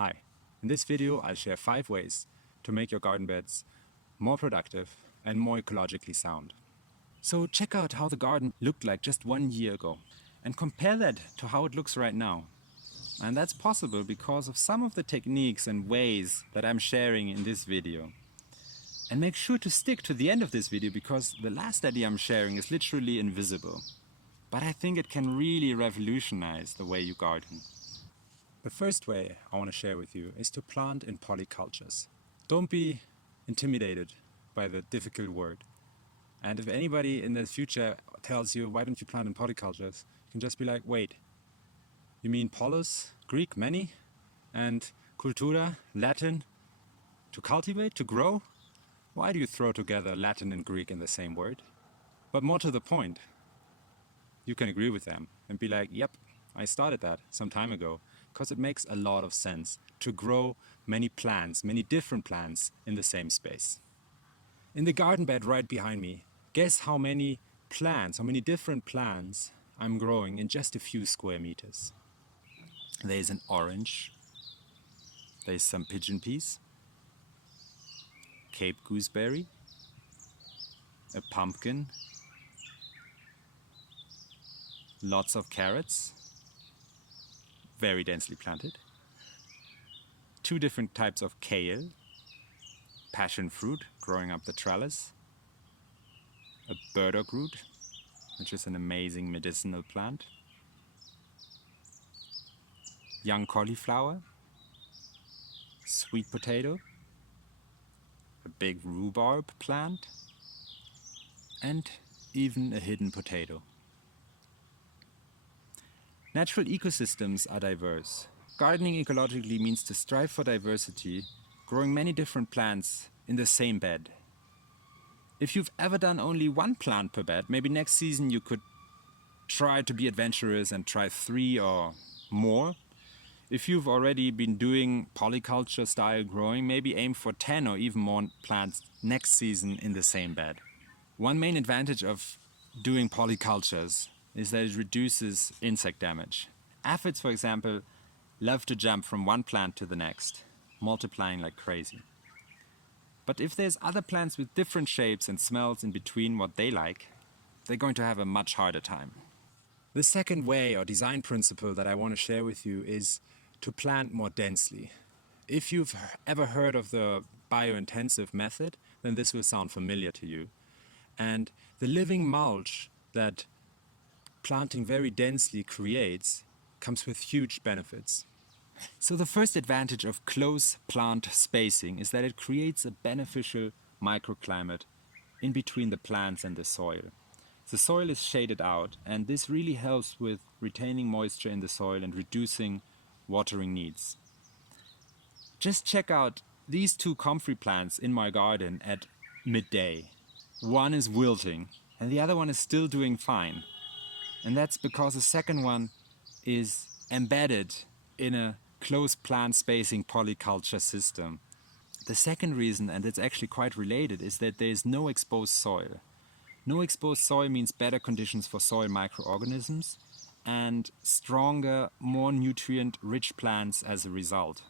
Hi, in this video I'll share 5 ways to make your garden beds more productive and more ecologically sound. So check out how the garden looked like just 1 year ago and compare that to how it looks right now. And that's possible because of some of the techniques and ways that I'm sharing in this video. And make sure to stick to the end of this video because the last idea I'm sharing is literally invisible. But I think it can really revolutionize the way you garden. The first way I want to share with you is to plant in polycultures. Don't be intimidated by the difficult word. And if anybody in the future tells you, why don't you plant in polycultures, you can just be like, wait, you mean polis, Greek, many, and cultura, Latin, to cultivate, to grow? Why do you throw together Latin and Greek in the same word? But more to the point, you can agree with them and be like, yep, I started that some time ago, because it makes a lot of sense to grow many plants, many different plants in the same space. In the garden bed right behind me, guess how many plants, how many different plants I'm growing in just a few square meters. There's an orange, there's some pigeon peas, Cape gooseberry, a pumpkin, lots of carrots, very densely planted, 2 different types of kale, passion fruit growing up the trellis, a burdock root, which is an amazing medicinal plant, young cauliflower, sweet potato, a big rhubarb plant, and even a hidden potato. Natural ecosystems are diverse. Gardening ecologically means to strive for diversity, growing many different plants in the same bed. If you've ever done only 1 plant per bed, maybe next season you could try to be adventurous and try 3 or more. If you've already been doing polyculture style growing, maybe aim for 10 or even more plants next season in the same bed. One main advantage of doing polycultures is that it reduces insect damage. Aphids, for example, love to jump from one plant to the next, multiplying like crazy. But if there's other plants with different shapes and smells in between what they like, they're going to have a much harder time. The second way or design principle that I want to share with you is to plant more densely. If you've ever heard of the biointensive method, then this will sound familiar to you. And the living mulch that planting very densely creates comes with huge benefits. So the first advantage of close plant spacing is that it creates a beneficial microclimate in between the plants and the soil. The soil is shaded out, and this really helps with retaining moisture in the soil and reducing watering needs. Just check out these 2 comfrey plants in my garden at midday. One is wilting and the other one is still doing fine. And that's because the second one is embedded in a close plant spacing polyculture system. The second reason, and it's actually quite related, is that there is no exposed soil. No exposed soil means better conditions for soil microorganisms and stronger, more nutrient-rich plants as a result.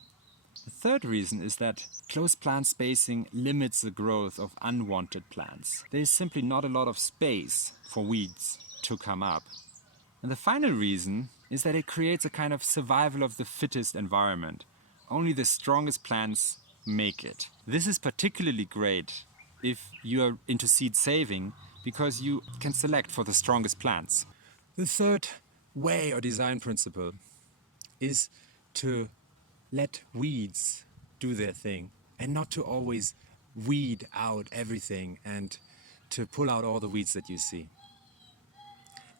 The third reason is that close plant spacing limits the growth of unwanted plants. There is simply not a lot of space for weeds to come up. And the final reason is that it creates a kind of survival of the fittest environment. Only the strongest plants make it. This is particularly great if you are into seed saving because you can select for the strongest plants. The third way or design principle is to let weeds do their thing and not to always weed out everything and to pull out all the weeds that you see.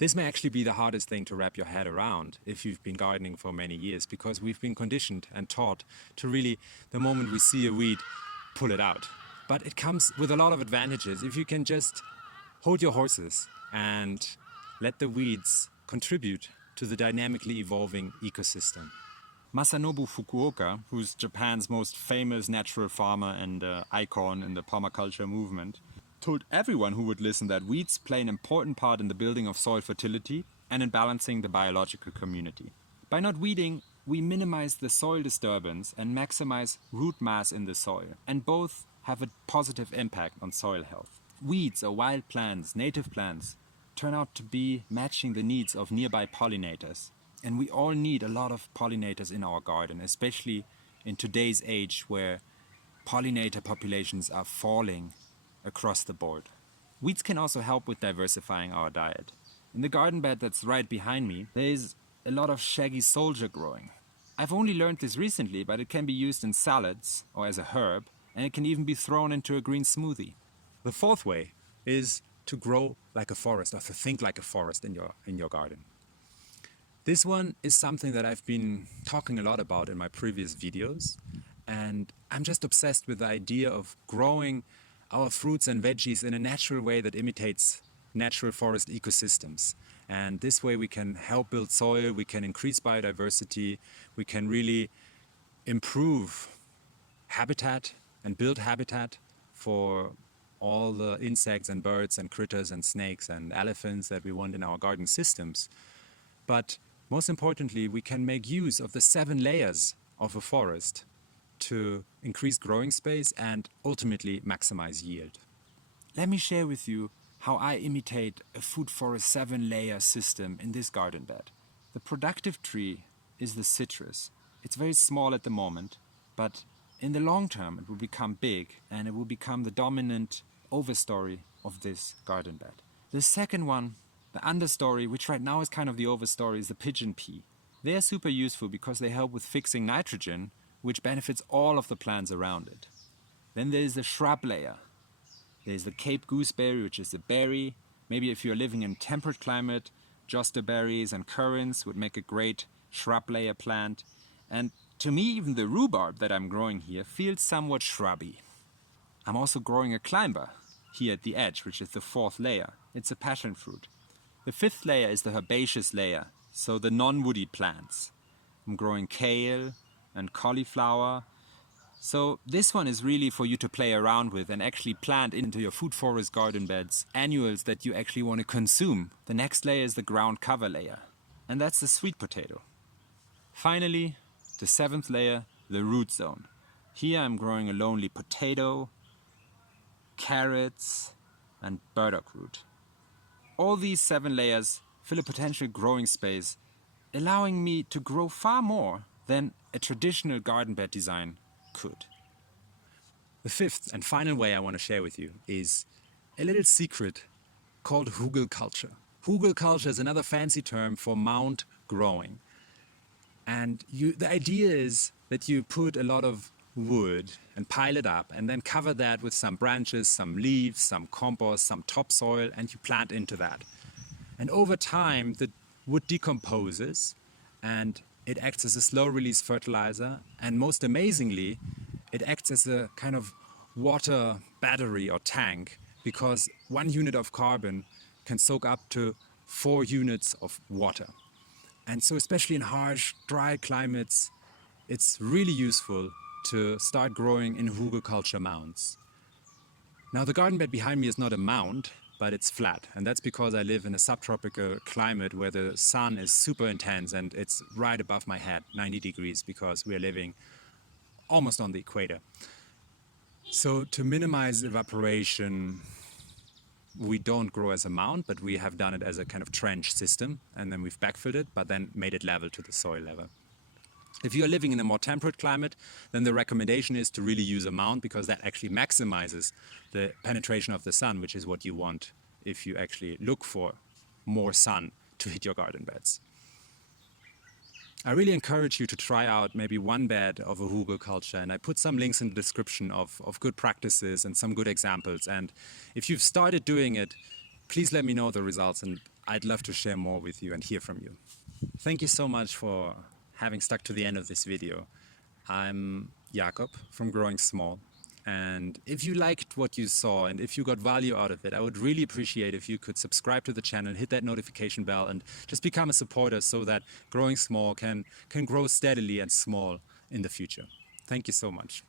This may actually be the hardest thing to wrap your head around if you've been gardening for many years, because we've been conditioned and taught to really, the moment we see a weed, pull it out. But it comes with a lot of advantages if you can just hold your horses and let the weeds contribute to the dynamically evolving ecosystem. Masanobu Fukuoka, who's Japan's most famous natural farmer and icon in the permaculture movement, told everyone who would listen that weeds play an important part in the building of soil fertility and in balancing the biological community. By not weeding, we minimize the soil disturbance and maximize root mass in the soil, and both have a positive impact on soil health. Weeds or wild plants, native plants, turn out to be matching the needs of nearby pollinators. And we all need a lot of pollinators in our garden, especially in today's age where pollinator populations are falling across the board. Weeds can also help with diversifying our diet. In the garden bed that's right behind me, there is a lot of shaggy soldier growing. I've only learned this recently, but it can be used in salads or as a herb, and it can even be thrown into a green smoothie. The fourth way is to grow like a forest, or to think like a forest in your garden. This one is something that I've been talking a lot about in my previous videos, and I'm just obsessed with the idea of growing our fruits and veggies in a natural way that imitates natural forest ecosystems. And this way we can help build soil, we can increase biodiversity, we can really improve habitat and build habitat for all the insects and birds and critters and snakes and elephants that we want in our garden systems. But most importantly, we can make use of the 7 layers of a forest to increase growing space and ultimately maximize yield. Let me share with you how I imitate a food forest 7-layer system in this garden bed. The productive tree is the citrus. It's very small at the moment, but in the long term it will become big and it will become the dominant overstory of this garden bed. The second one, the understory, which right now is kind of the overstory, is the pigeon pea. They are super useful because they help with fixing nitrogen, which benefits all of the plants around it. Then there is the shrub layer. There's the Cape gooseberry, which is a berry. Maybe if you're living in temperate climate, joster berries and currants would make a great shrub layer plant. And to me, even the rhubarb that I'm growing here feels somewhat shrubby. I'm also growing a climber here at the edge, which is the 4th layer. It's a passion fruit. The 5th layer is the herbaceous layer, so the non-woody plants. I'm growing kale and cauliflower. So this one is really for you to play around with and actually plant into your food forest garden beds annuals that you actually want to consume. The next layer is the ground cover layer, and that's the sweet potato. Finally, the 7th layer, the root zone. Here I'm growing a lonely potato, carrots and burdock root. All these 7 layers fill a potential growing space, allowing me to grow far more than a traditional garden bed design could. The 5th and final way I want to share with you is a little secret called Hugelculture. Hugelculture is another fancy term for mound growing. And the idea is that you put a lot of wood and pile it up and then cover that with some branches, some leaves, some compost, some topsoil, and you plant into that. And over time the wood decomposes and it acts as a slow release fertilizer, and most amazingly it acts as a kind of water battery or tank, because 1 unit of carbon can soak up to 4 units of water. And so especially in harsh, dry climates, it's really useful to start growing in Hugelculture mounds. Now the garden bed behind me is not a mound, but it's flat, and that's because I live in a subtropical climate where the sun is super intense and it's right above my head, 90 degrees, because we're living almost on the equator. So to minimize evaporation, we don't grow as a mound, but we have done it as a kind of trench system, and then we've backfilled it, but then made it level to the soil level. If you are living in a more temperate climate, then the recommendation is to really use a mound, because that actually maximizes the penetration of the sun, which is what you want if you actually look for more sun to hit your garden beds. I really encourage you to try out maybe one bed of a Hugelculture, and I put some links in the description of good practices and some good examples. And if you've started doing it, please let me know the results, and I'd love to share more with you and hear from you. Thank you so much for having stuck to the end of this video. I'm Jakob from Growing Small, and if you liked what you saw and if you got value out of it, I would really appreciate if you could subscribe to the channel, hit that notification bell, and just become a supporter so that Growing Small can grow steadily and small in the future. Thank you so much.